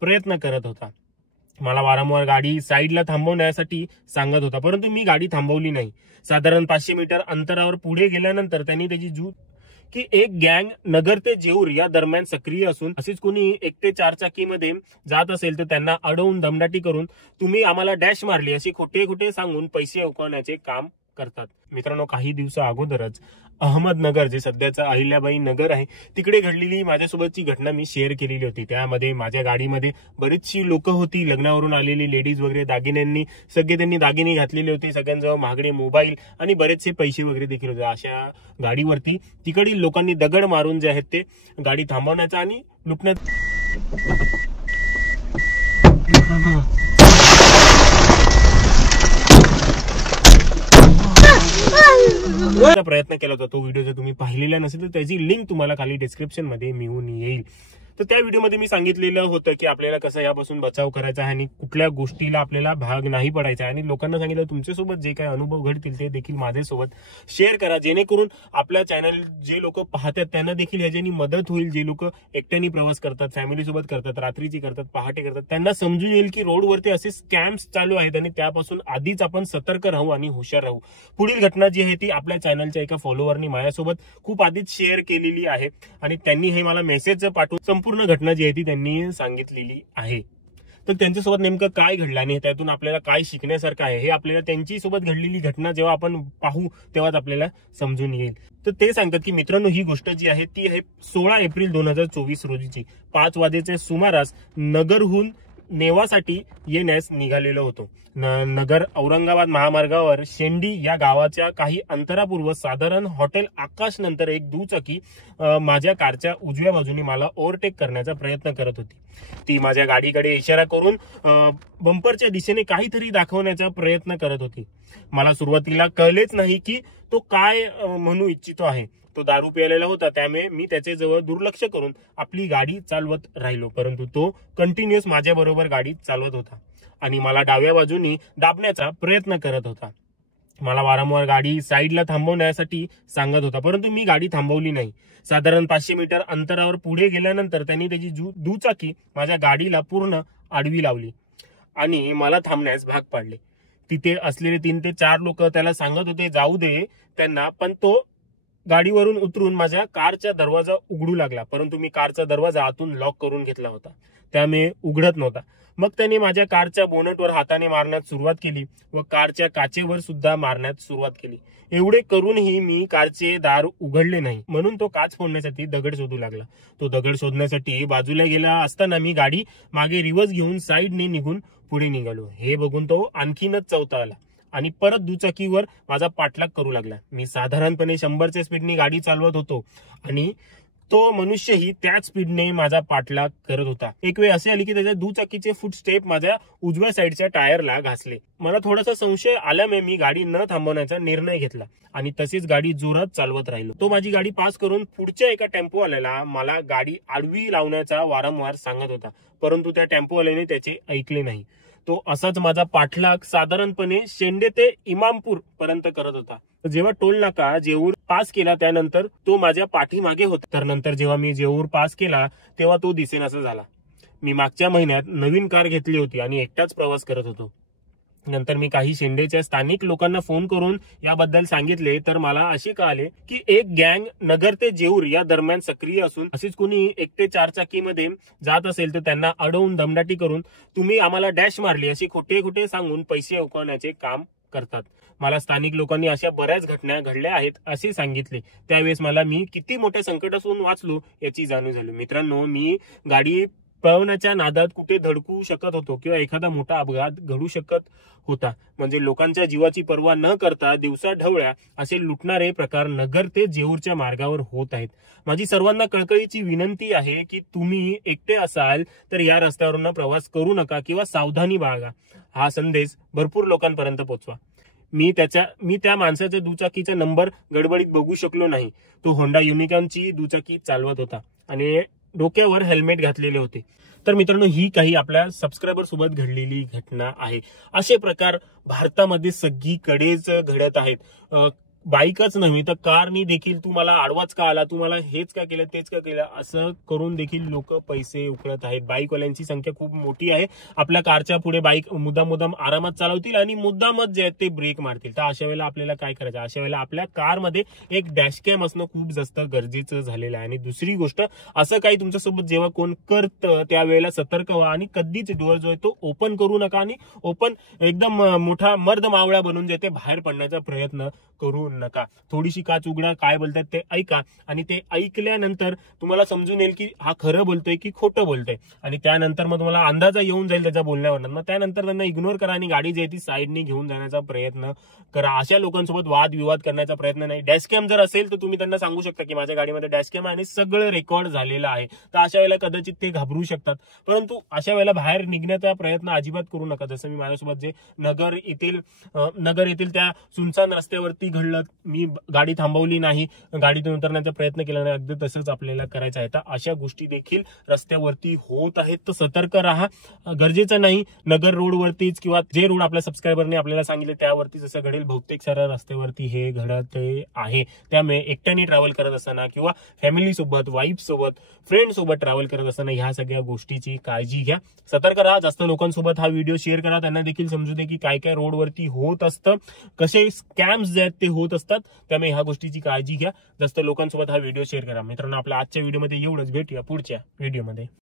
प्रयत्न करत होता. मला वारंवार गाडी साईडला थांबवण्यासाठी सांगत होता, परंतु मी गाडी थांबवली नाही. साधारण 500 मीटर अंतरावर पुढे गेल्यानंतर त्यांनी त्याची की एक गँग नगर ते जेऊर या दरम्यान सक्रिय असून असेच कोणी 1 ते 4 चाकीमध्ये जात असेल तर त्यांना अडवून दमदाटी करून तुम्ही आम्हाला डॅश मारली असे खोटे खोटे सांगून पैसे उकळण्याचे काम करतात. मित्रांनो, काही दिवस अगोदरच अहमदनगर, जे सध्याचं अहिल्याबाई नगर आहे, तिकडे घडलेली माझ्यासोबतची घटना मी शेअर केलेली होती. त्यामध्ये माझ्या गाडीमध्ये बरीचशी लोक होती, लग्नावरून आलेली लेडीज वगैरे, त्यांनी दागिने घातलेले होते, सगळ्यांजवळ महागडे मोबाईल आणि बरेचसे पैसे वगैरे देखील होते. अशा गाडीवरती तिकडील लोकांनी दगड मारून जे आहेत ते गाडी थांबवण्याचा आणि लुटण्याचा प्रयत्न केला होता. तो व्हिडिओ जर तुम्ही पाहिलेला नसेल तर त्याची लिंक तुम्हाला खाली डिस्क्रिप्शन मध्ये मिळून येईल. तर त्या व्हिडिओमध्ये मी सांगितलेलं होतं की आपल्याला कसं यापासून बचाव करायचा आहे आणि कुठल्या गोष्टीला आपल्याला भाग नाही पडायचा आहे. आणि लोकांना सांगितलं तुमच्यासोबत जे काही अनुभव घडतील ते देखील माझ्यासोबत शेअर करा, जेणेकरून आपल्या चॅनल जे लोक पाहतात त्यांना देखील ह्याच्यानी मदत होईल. जे लोक एकट्याने प्रवास करतात, फॅमिली सोबत करतात, रात्रीची करतात, पहाटे करतात, त्यांना समजून येईल की रोडवरती असे स्कॅम्स चालू आहेत आणि त्यापासून आधीच आपण सतर्क राहू आणि हुशार राहू. पुढील घटना जी आहे ती आपल्या चॅनलच्या एका फॉलोअरनी माझ्यासोबत खूप आधीच शेअर केलेली आहे आणि त्यांनी हे मला मेसेज पाठवून संपूर्ण घटना जी आहे ती त्यांनी सांगितलेली आहे. तर त्यांच्यासोबत नेमकं काय घडलं आणि त्यातून आपल्याला काय शिकण्यासारखं आहे हे आपल्याला त्यांची सोबत घडलेली घटना जेव्हा आपण पाहू तेव्हाच आपल्याला समजून येईल. तर ते सांगतात की मित्रांनो, ही गोष्ट जी आहे ती आहे 16 एप्रिल 2024 रोजीची. 5 वाजेच्या सुमारास नगरहून नेवासाठी येण्यास निघालेलो होतो. नगर औरंगाबाद महामार्गावर शेंडी या गावाच्या काही अंतरापूर्व साधारण हॉटेल आकाश नंतर एक दुचाकी माझ्या कारच्या उजव्या बाजूने मला ओव्हरटेक करण्याचा प्रयत्न करत होती. ती माझ्या गाडीकडे इशारा करून बंपरच्या दिशेने काहीतरी दाखवण्याचा प्रयत्न करत होती. मला सुरुवातीला कळलेच नाही की तो काय म्हणू इच्छितो आहे. तो दारू प्यायलेला होता, त्यामुळे मी त्याच्या जवळ दुर्लक्ष करून आपली गाडी चालवत राहिलो, परंतु तो कंटिन्युअस माझ्या बरोबर गाडी चालवत होता आणि मला डाव्या बाजूनी दाबण्याचा प्रयत्न करत होता. मला वारंवार गाडी साईडला थांबवण्यासाठी सांगत होता, परंतु मी गाडी थांबवली नाही. साधारण 500 मीटर अंतरावर पुढे गेल्यानंतर त्यांनी त्याची दुचाकी माझ्या गाडीला पूर्ण आडवी लावली आणि मला थांबण्यास भाग पाडले. तिथे असलेले 3 ते 4 लोक त्याला सांगत होते जाऊ दे त्यांना, पण तो गाडीवरून उतरून माझ्या कारचा दरवाजा उघडू लागला, परंतु मी कारचा दरवाजा आतून लॉक करून घेतला होता, त्यामुळे उघडत नव्हता. मग त्याने माझ्या कारच्या बोनटवर हाताने मारण्यास सुरुवात केली व कारच्या काचेवर सुद्धा मारण्यास सुरुवात केली. एवढे करूनही मी कारचे दार उघडले नाही, म्हणून तो काच फोडण्यासाठी दगड शोधू लागला. तो दगड शोधण्यासाठी बाजूला गेला असताना मी गाडी मागे रिव्हर्स घेऊन साईडने निघून पुढे निघालो. हे बघून तो आणखीनच चौथा आणि परत दुचाकीवर माझा पाठलाग करू लागला. मी साधारणपणे 100च्या स्पीडने गाडी चालवत होतो आणि तो मनुष्यही त्याच स्पीडने माझा पाठलाग करत होता. एक वेळ असे आली की त्याच्या दुचाकीचे फुटस्टेप माझ्या उजव्या साईडच्या टायरला घासले. मला थोडासा संशय आल्यामुळे मी गाडी न थांबवण्याचा निर्णय घेतला आणि तशीच गाडी जोरात चालवत राहिलो. तो माझी गाडी पास करून पुढच्या एका टेम्पोवाल्याला मला गाडी आडवी लावण्याचा वारंवार सांगत होता, परंतु त्या टेम्पोवाल्याने त्याचे ऐकले नाही. तो असाच माझा पाठलाग साधारणपणे शेंडे ते इमामपूर पर्यंत करत होता. जेव्हा टोल नाका जेऊर पास केला त्यानंतर तो माझ्या पाठीमागे होता. तर नंतर जेव्हा मी जेऊर पास केला तेव्हा तो दिसेनासा झाला. मी मागच्या महिन्यात नवीन कार घेतली होती आणि एकटाच प्रवास करत होतो. नंतर मी काही शेंडेच्या स्थानिक लोकांना फोन करून याबद्दल सांगितले तर मला असे कळाले की एक गँग नगर ते जेऊर या दरम्यान सक्रिय असून असेच कोणी 1 ते 4 चाकीमध्ये जात असेल तर त्यांना अडवून दमदाटी करून तुम्ही आम्हाला डॅश मारली असे खोटे खोटे सांगून पैसे उकळण्याचे काम करतात. मला स्थानिक लोकांनी अशा बऱ्याच घटना घडल्या आहेत असे सांगितले. त्यावेळेस मी किती मोठ्या संकटातून वाचलो याची जाणीव झाली. मित्रांनो, मी गाडी पळवण्याच्या नादात कुठे धडकू शकत होतो किंवा एखादा मोठा अपघात घडू शकत होता. म्हणजे लोकांच्या जीवाची पर्वा न करता दिवसा ढवळ्या असे लुटणारे प्रकार नगर ते जेऊरच्या मार्गावर होत आहेत. माझी सर्वांना कळकळीची विनंती आहे की तुम्ही एकटे असाल तर या रस्त्यावरून प्रवास करू नका किंवा सावधानी बाळगा. हा संदेश भरपूर लोकांपर्यंत पोहोचवा. मी त्या माणसाच्या दुचाकीचा नंबर गडबडीत बघू शकलो नाही. तो होंडा युनिकॉर्नची दुचाकी चालवत होता आणि डोक्यावर हेल्मेट घातलेले होते. तर मित्रांनो, ही काही आपल्या सबस्क्रायबर सोबत घडलेली घटना आहे. असे प्रकार भारतामध्ये सगळीकडेच घडत आहेत. बाईकच नव्हे तर कारनी देखील तुम्हाला आडवाच का आला, तुम्हाला हेच का केलं, तेच का केलं, असं करून देखील लोक पैसे उकळत आहेत. बाईकवाल्यांची संख्या खूप मोठी आहे. आपल्या कारच्या पुढे बाईक मुद्दाम आरामात चालवतील आणि मुद्दामच जे आहेत ते ब्रेक मारतील. तर अशा वेळेला आपल्याला काय करायचं, अशा वेळेला आपल्या कारमध्ये एक डॅशकॅम असणं खूप जास्त गरजेचं झालेलं आहे. आणि दुसरी गोष्ट, असं काही तुमच्यासोबत जेव्हा कोण करतं त्यावेळेला सतर्क व्हा आणि कधीच डोअर जो आहे तो ओपन करू नका आणि ओपन एकदम मोठा मर्द मावळा बनून जे ते बाहेर पडण्याचा प्रयत्न करू नका. थोडीशी काच उघडा, काय बोलतात ते ऐका आणि ते ऐकल्यानंतर तुम्हाला समजून येईल की हा खरं बोलतोय की खोटं बोलतोय. आणि त्यानंतर मग तुम्हाला अंदाजा येऊन जाईल त्याच्या बोलण्यावर. मग त्यानंतर त्यांना इग्नोर करा आणि गाडी जी आहे ती साईडनी घेऊन जाण्याचा प्रयत्न करा. अशा लोकांसोबत वादविवाद करण्याचा प्रयत्न नाही. डॅशकॅम जर असेल तर तुम्ही त्यांना सांगू शकता की माझ्या गाडीमध्ये डॅशकॅम आहे आणि सगळं रेकॉर्ड झालेलं आहे. तर अशा वेळेला कदाचित ते घाबरू शकतात. परंतु अशा वेळेला बाहेर निघण्याचा प्रयत्न अजिबात करू नका. जसं मी माझ्यासोबत जे नगर येथील त्या सुनसान रस्त्यावरती घडलं, मी गाडी थांबवली नाही, गाडीतून उतरण्याचा प्रयत्न केला नाही, अगदी तसंच आपल्याला करायचं आहे. तर अशा गोष्टी देखील रस्त्यावरती होत आहेत. तर सतर्क राहा. गरजेचं नाही नगर रोडवरतीच किंवा जे रोड आपल्या सबस्क्रायबरने आपल्याला सांगितले त्यावरतीच असं घडेल. बहुतेक साऱ्या रस्त्यावरती हे घडत आहे. त्यामुळे एकट्याने ट्रॅव्हल करत असताना किंवा फॅमिली सोबत, वाईफ सोबत, फ्रेंड सोबत ट्रॅव्हल करत असताना ह्या सगळ्या गोष्टीची काळजी घ्या. सतर्क राहा. जास्त लोकांसोबत हा व्हिडिओ शेअर करा. त्यांना देखील समजू दे की काय काय रोडवरती होत असतं, कसे स्कॅम्स जे आहेत ते होत असतात. त्यामुळे ह्या गोष्टीची काळजी घ्या. जास्त लोकांसोबत हा व्हिडिओ शेअर करा. मित्रांनो, आपल्या आजच्या व्हिडिओमध्ये एवढंच. भेटूया पुढच्या व्हिडिओमध्ये.